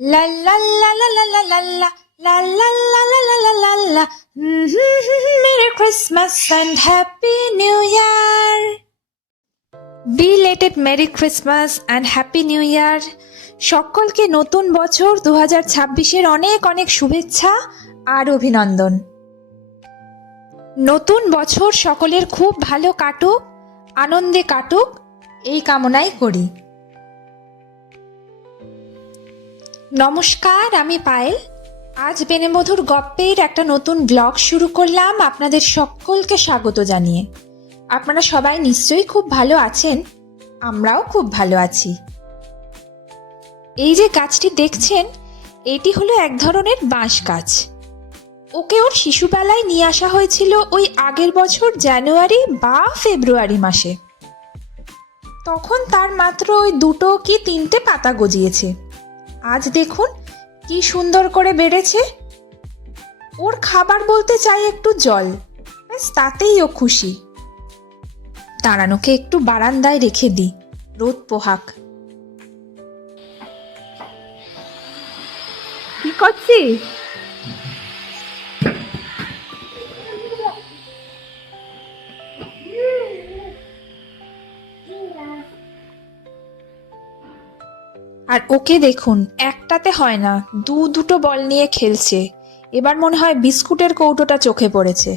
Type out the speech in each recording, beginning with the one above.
La la la la la la la la la la la la la la la la. Merry Christmas and Happy New Year. Belated Merry Christmas and Happy New Year. সকলকে নতুন বছর 2026-এর অনেক অনেক শুভেচ্ছা আর অভিনন্দন। নতুন বছর সকলের খুব ভালো কাটুক, আনন্দে কাটুক এই কামনাই করি। নমস্কার, আমি পায়েল। আজ বেনেমধুর গপ্পের একটা নতুন ব্লগ শুরু করলাম আপনাদের সকলকে স্বাগত জানিয়ে। আপনারা সবাই নিশ্চয়ই খুব ভালো আছেন, আমরাও খুব ভালো আছি। এই যে গাছটি দেখছেন, এটি হলো এক ধরনের বাঁশ গাছ। ওকে ওর শিশুবেলায় নিয়ে আসা হয়েছিল ওই আগের বছর জানুয়ারি বা ফেব্রুয়ারি মাসে। তখন তার মাত্র ওই 2 কি 3টে পাতা গজিয়েছে। আজ দেখুন কি সুন্দর করে বেড়েছে। ওর খাবার বলতে চাই একটু জল, ব্যাস তাতেই ও খুশি। দাঁড়ানোকে একটু বারান্দায় রেখে দিই, রোদ পোহাক। কি করছিস? আর ওকে দেখুন, একটাতে হয় না, দুটো বল নিয়ে খেলছে। এবার মনে হয় বিস্কুটের কৌটোটা চোখে পড়েছে।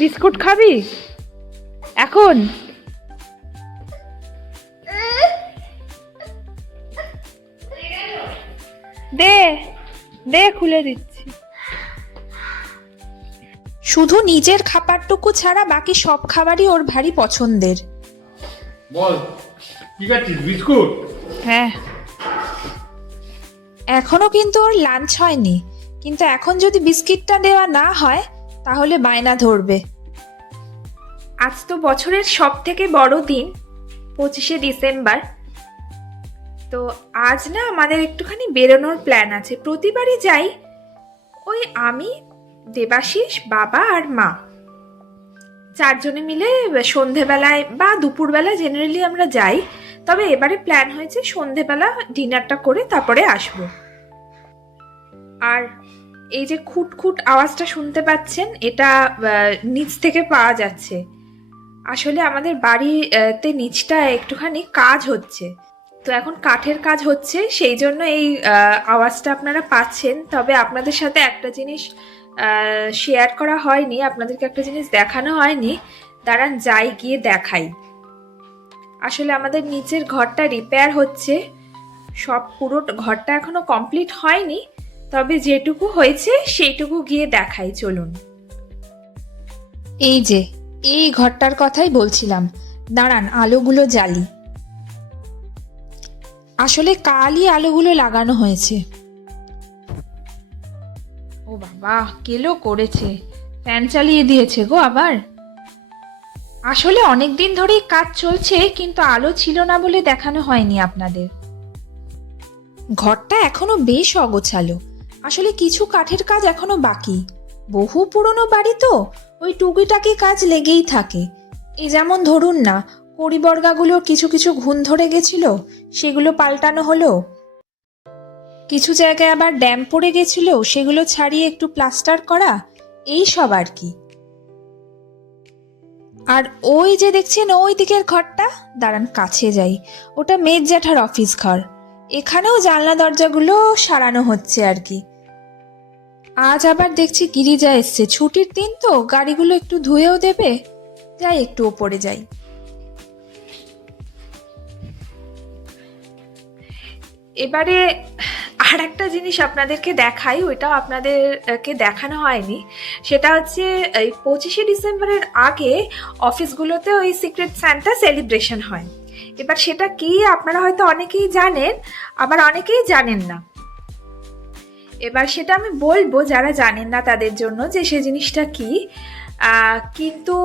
বিস্কুট খাবি এখন? দে দে, খুলে দিচ্ছি। শুধু নিজের খাবারটুকু ছাড়া বাকি সব খাবারই ওর ভারী পছন্দের। বল, কি খাচ্ছিস? বিস্কুট? হ্যাঁ, এখনো কিন্তু ওর লাঞ্চ হয়নি, কিন্তু এখন যদি বিস্কিটটা দেওয়া না হয় তাহলে বায়না ধরবে। আজ তো বছরের সব থেকে বড় দিন, 25শে ডিসেম্বর। তো আজ না আমাদের একটুখানি বেরোনোর প্ল্যান আছে। প্রতিবারই যাই, ওই আমি, দেবাশিস, বাবা আর মা, 4 জনে মিলে সন্ধেবেলায় বা দুপুরবেলা জেনারেলি আমরা যাই। তবে এবারে প্ল্যান হয়েছে সন্ধেবেলা ডিনারটা করে তারপরে আসব। আর এই যে খুটখুট আওয়াজটা শুনতে পাচ্ছেন, এটা নিচ থেকে পাওয়া যাচ্ছে। আসলে আমাদের বাড়িতে নিচটা একটুখানি কাজ হচ্ছে, তো এখন কাঠের কাজ হচ্ছে, সেই জন্য এই আওয়াজটা আপনারা পাচ্ছেন। তবে আপনাদের সাথে একটা জিনিস শেয়ার করা হয়নি, আপনাদেরকে একটা জিনিস দেখানো হয়নি। দাঁড়ান যাই গিয়ে দেখাই। আসলে আমাদের নিচের ঘরটা রিপেয়ার হচ্ছে, সব পুরো ঘরটা এখনো কমপ্লিট হয়নি, তবে যেটুকু হয়েছে সেইটুকু গিয়ে দেখাই, চলুন। এই যে এই ঘরটার কথাই বলছিলাম, দাঁড়ান আলোগুলো জ্বালি। আসলে কালই আলোগুলো লাগানো হয়েছে। ও বাবা, কেলো করেছে, ফ্যান চালিয়ে দিয়েছে গো আবার। আসলে অনেকদিন ধরেই কাজ চলছে, কিন্তু আলো ছিল না বলে দেখানো হয়নি আপনাদের। ঘরটা এখনো বেশ অগোছালো, আসলে কিছু কাঠের কাজ এখনো বাকি। বহু পুরনো বাড়ি তো, ওই টুকিটাকি কাজ লেগেই থাকে। এই যেমন ধরুন না, কড়িবর্গাগুলোর কিছু কিছু ঘুণ ধরে গেছিল, সেগুলো পাল্টানো হলো। কিছু জায়গায় আবার ড্যাম পড়ে গেছিল, সেগুলো ছাড়িয়ে একটু প্লাস্টার করা, এই সব আর কি। আর ওই যে দেখছেন ওই দিকের ঘরটা, দাঁড়ান কাছে যাই, ওটা মেজ জ্যাঠার অফিস ঘর। এখানেও জানলা দরজাগুলো সারানো হচ্ছে আর কি। আজ আবার দেখছি গিরিজা এসছে, ছুটির দিন তো, গাড়িগুলো একটু ধুয়েও দেবে। যাই একটু ওপরে যাই। এবারে আর একটা জিনিস আপনাদেরকে দেখাই, ওইটাও আপনাদেরকে দেখানো হয়নি। সেটা হচ্ছে এই 25শে ডিসেম্বরের আগে অফিসগুলোতে ওই সিক্রেট সান্টা সেলিব্রেশন হয়। এবার সেটা কি আপনারা হয়তো অনেকেই জানেন, আবার অনেকেই জানেন না। এবার সেটা আমি বলবো যারা জানেন না তাদের জন্য, যে সে জিনিসটা কি। কিন্তু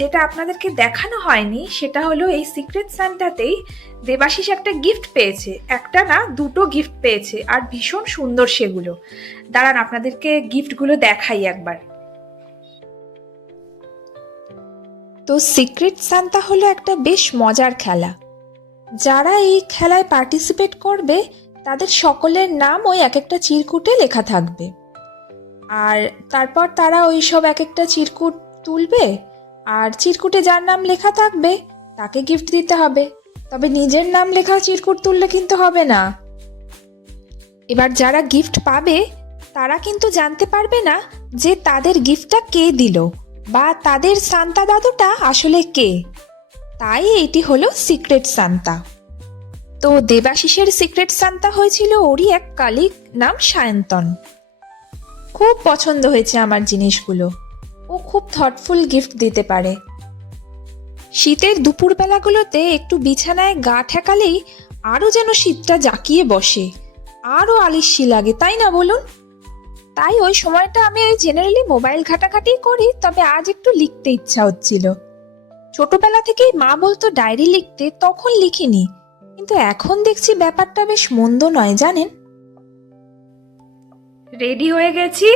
যেটা আপনাদেরকে দেখানো হয়নি সেটা হলো, এই সিক্রেট সান্টাতেই দেবাশিস একটা গিফট পেয়েছে। একটা না, 2টো গিফট পেয়েছে, আর ভীষণ সুন্দর সেগুলো। দাঁড়ান আপনাদেরকে গিফটগুলো দেখাই একবার। তো সিক্রেট সান্তা হলো একটা বেশ মজার খেলা। যারা এই খেলায় পার্টিসিপেট করবে তাদের সকলের নাম ওই এক একটা চিরকুটে লেখা থাকবে। আর তারপর তারা ওই সব এক একটা চিরকুট তুলবে, আর চিরকুটে যার নাম লেখা থাকবে তাকে গিফট দিতে হবে। তবে নিজের নাম লেখা চিরকুট তুললে কিন্তু হবে না। এবার যারা গিফট পাবে তারা কিন্তু জানতে পারবে না যে তাদের গিফটটা কে দিল বা তাদের সান্তা দাদুটা আসলে কে। তাই এটি হলো সিক্রেট সান্তা। তো দেবাশিসের সিক্রেট সান্তা হয়েছিল ওরই এক কালিগ, নাম সায়ন্তন। খুব পছন্দ হয়েছে আমার জিনিসগুলো। ও খুব থটফুল গিফট দিতে পারে। শীতের দুপুরবেলাগুলোতে একটু বিছানায় গা ঠেকালেই আরও যেন শীতটা জাঁকিয়ে বসে, আরও আলিস্যি লাগে, তাই না বলুন? তাই ওই সময়টা আমি জেনারেলি মোবাইল ঘাটাঘাটি করি, তবে আজ একটু লিখতে ইচ্ছা হচ্ছিল। ছোটবেলা থেকেই মা বলতো ডায়েরি লিখতে, তখন লিখিনি, কিন্তু এখন দেখছি ব্যাপারটা বেশ মন্দ নয়, জানেন। রেডি হয়ে গেছি,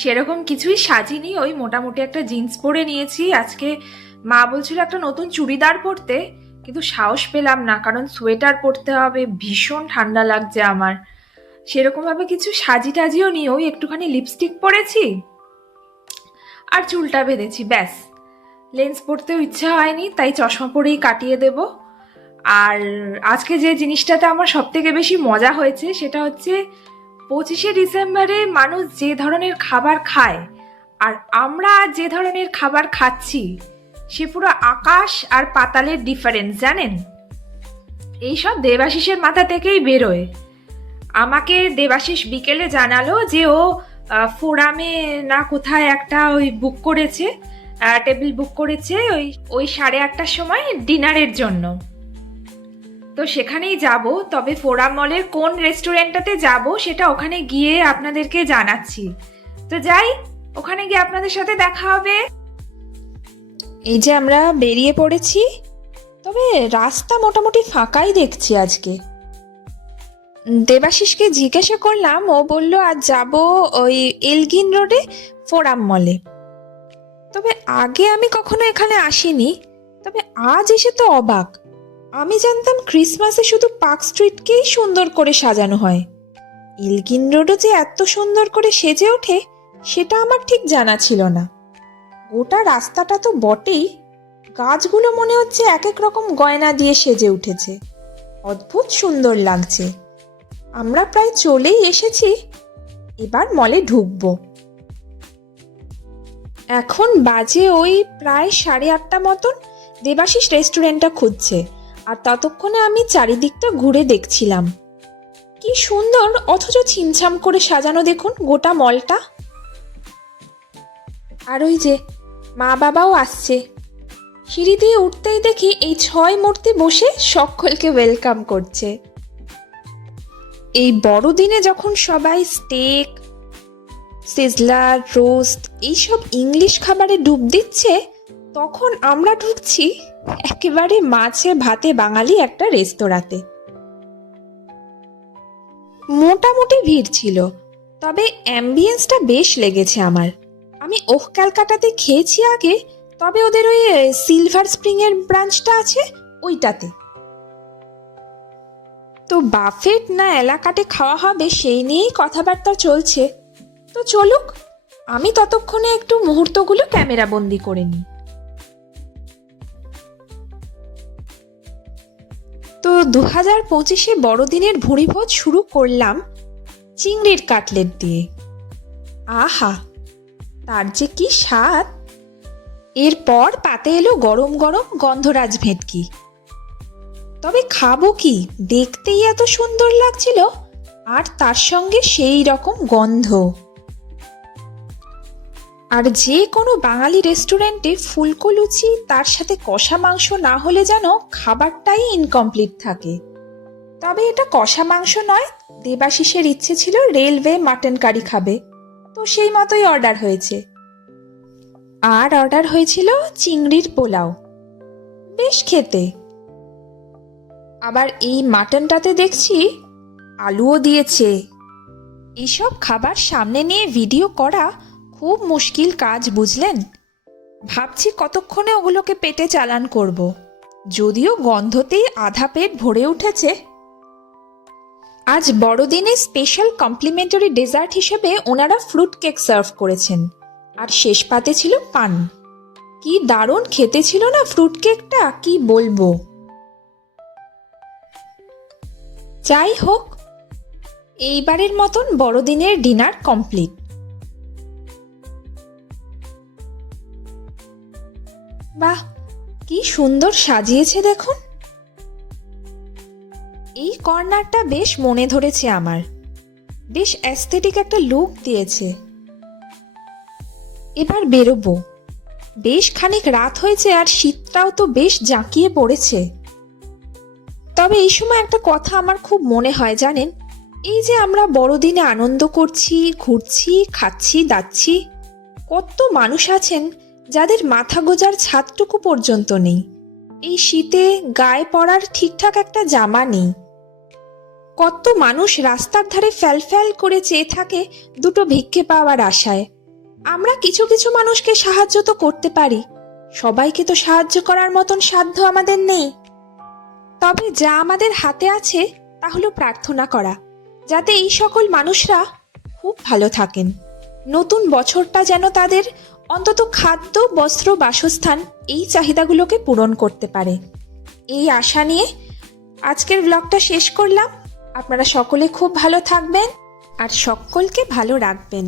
সেরকম কিছুই সাজিনি, ওই মোটামুটি একটা জিন্স পরে নিয়েছি। আজকে মা বলছিল একটা নতুন চুড়িদার পরতে, কিন্তু সাহস পেলাম না, কারণ সোয়েটার পরতে হবে, ভীষণ ঠান্ডা লাগছে আমার। সেরকমভাবে কিছু সাজি টাজিও নি, ওই একটুখানি লিপস্টিক পরেছি আর চুলটা বেঁধেছি, ব্যাস। লেন্স পরতেও ইচ্ছা হয়নি, তাই চশমা পরেই কাটিয়ে দেব। আর আজকে যে জিনিসটাতে আমার সব থেকে বেশি মজা হয়েছে সেটা হচ্ছে 25শে ডিসেম্বরে মানুষ যে ধরনের খাবার খায় আর আমরা যে ধরনের খাবার খাচ্ছি, সে পুরো আকাশ আর পাতালের ডিফারেন্স, জানেন। এইসব দেবাশিসের মাথা থেকেই বেরোয়। আমাকে দেবাশিস বিকেলে জানালো যে ও ফোরামে না কোথায় একটা ওই বুক করেছে, টেবিল বুক করেছে ওই 8:30টার সময় ডিনারের জন্য। তো সেখানেই যাব, তবে ফোরাম মলের কোন রেস্টুরেন্টটাতে যাব সেটা ওখানে গিয়ে আপনাদেরকে জানাচ্ছি। তো যাই, ওখানে গিয়ে আপনাদের সাথে দেখা হবে। এই যে আমরা বেরিয়ে পড়েছি, তবে রাস্তা মোটামুটি ফাঁকাই দেখছি আজকে। দেবাশিসকে জিজ্ঞাসা করলাম, ও বলল আজ যাব ওই এলগিন রোডে ফোরাম মলে। তবে আগে আমি কখনো এখানে আসিনি, তবে আজ এসে তো অবাক। আমি জানতাম ক্রিসমাসে শুধু পার্ক স্ট্রিটকেই সুন্দর করে সাজানো হয়, এলগিন রোডও যে এত সুন্দর করে সেজে ওঠে সেটা আমার ঠিক জানা ছিল না। গোটা রাস্তাটা তো বটেই, গাছগুলো মনে হচ্ছে এক এক রকম গয়না দিয়ে সেজে উঠেছে, অদ্ভুত সুন্দর লাগছে। আমরা প্রায় চলেই এসেছি, এবার মলে ঢুকবো। এখন বাজে ওই প্রায় 8:30 মতন। দেবাশিস রেস্টুরেন্টটা খুঁজছে, আর ততক্ষণে আমি চারিদিকটা ঘুরে দেখছিলাম। কি সুন্দর, অথচ ছিমছাম করে সাজানো দেখুন গোটা মলটা। আর ওই যে মা বাবাও আসছে। সিঁড়ি দিয়ে উঠতেই দেখি এই 6 মূর্তি বসে সকলকে ওয়েলকাম করছে। এই বড়দিনে যখন সবাই স্টেক, সিজলার, রোস্ট এইসব ইংলিশ খাবারে ডুব দিচ্ছে, তখন আমরা ঢুকছি একেবারে মাছে ভাতে বাঙালি একটা রেস্তোরাঁতে। মোটামুটি ভিড় ছিল, তবে অ্যাম্বিয়েন্সটা বেশ লেগেছে আমার। আমি ওহ ক্যালকাটাতে খেয়েছি আগে, তবে ওদের ওই সিলভার স্প্রিংয়ের ব্রাঞ্চটা আছে ওইটাতে। তো বাফেট না এলাকাতে খাওয়া হবে সেই নিয়েই কথাবার্তা চলছে। তো চলুক, আমি ততক্ষণে একটু মুহূর্তগুলো ক্যামেরা বন্দি করে নিই। তো 2025-এ বড়দিনের ভুঁড়িভোজ শুরু করলাম চিংড়ির কাটলেট দিয়ে। আহা, তার যে কি স্বাদ! এরপর পাতে এলো গরম গরম গন্ধরাজ ভেটকি। তবে খাবো কি, দেখতেই এত সুন্দর লাগছিল, আর তার সঙ্গে সেই রকম গন্ধ। আর যে কোনো বাঙালি রেস্টুরেন্টে ফুলকো লুচি তার সাথে কষা মাংস না হলে যেন খাবারটাই ইনকমপ্লিট থাকে। তবে এটা কষা মাংস নয়, দেবাশিসের ইচ্ছে ছিল রেলওয়ে মাটন কারি খাবে, তো সেই মতোই অর্ডার হয়েছে। আর অর্ডার হয়েছিল চিংড়ির পোলাও, বেশ খেতে। আবার এই মাটনটাতে দেখছি আলুও দিয়েছে। এইসব খাবার সামনে নিয়ে ভিডিও করা খুব মুশকিল কাজ, বুঝলেন। ভাবছি কতক্ষণে ওগুলোকে পেটে চালান করব। যদিও গন্ধতেই আধা পেট ভরে উঠেছে। আজ বড়দিনে স্পেশাল কমপ্লিমেন্টারি ডেজার্ট হিসেবে ওনারা ফ্রুট কেক সার্ভ করেছেন, আর শেষ পাতে ছিল পান। কি দারুণ খেতে ছিল না ফ্রুট কেকটা, কি বলবো। যাই হোক, এইবারের মতন বড়দিনের ডিনার কমপ্লিট। বাহ, কি সুন্দর সাজিয়েছে দেখুন। এই কর্নারটা বেশ মনে ধরেছে আমার, বেশ অ্যাস্থেটিক একটা লুক দিয়েছে। এবার বেরোবো, বেশ খানিক রাত হয়েছে আর শীতটাও তো বেশ জাঁকিয়ে পড়েছে। তবে এই সময় একটা কথা আমার খুব মনে হয় জানেন, এই যে আমরা বড়দিনে আনন্দ করছি, ঘুরছি, খাচ্ছি, দাচ্ছি, কত মানুষ আছেন যাদের মাথা গোজার ছাদটুকু পর্যন্ত নেই। এই শীতে গায়ে পরার ঠিকঠাক একটা জামা নেই। কত মানুষ রাস্তার ধারে ফ্যাল করে চেয়ে থাকে দুটো ভিক্ষে পাওয়ার আশায়। আমরা কিছু কিছু মানুষকে সাহায্য তো করতে পারি, সবাইকে তো সাহায্য করার মতন সাধ্য আমাদের নেই। তবে যা আমাদের হাতে আছে তা হলো প্রার্থনা করা, যাতে এই সকল মানুষরা খুব ভালো থাকেন। নতুন বছরটা যেন তাদের অন্তত খাদ্য, বস্ত্র, বাসস্থান এই চাহিদাগুলোকে পূরণ করতে পারে। এই আশা নিয়ে আজকের ব্লগটা শেষ করলাম। আপনারা সকলে খুব ভালো থাকবেন আর সকলকে ভালো রাখবেন।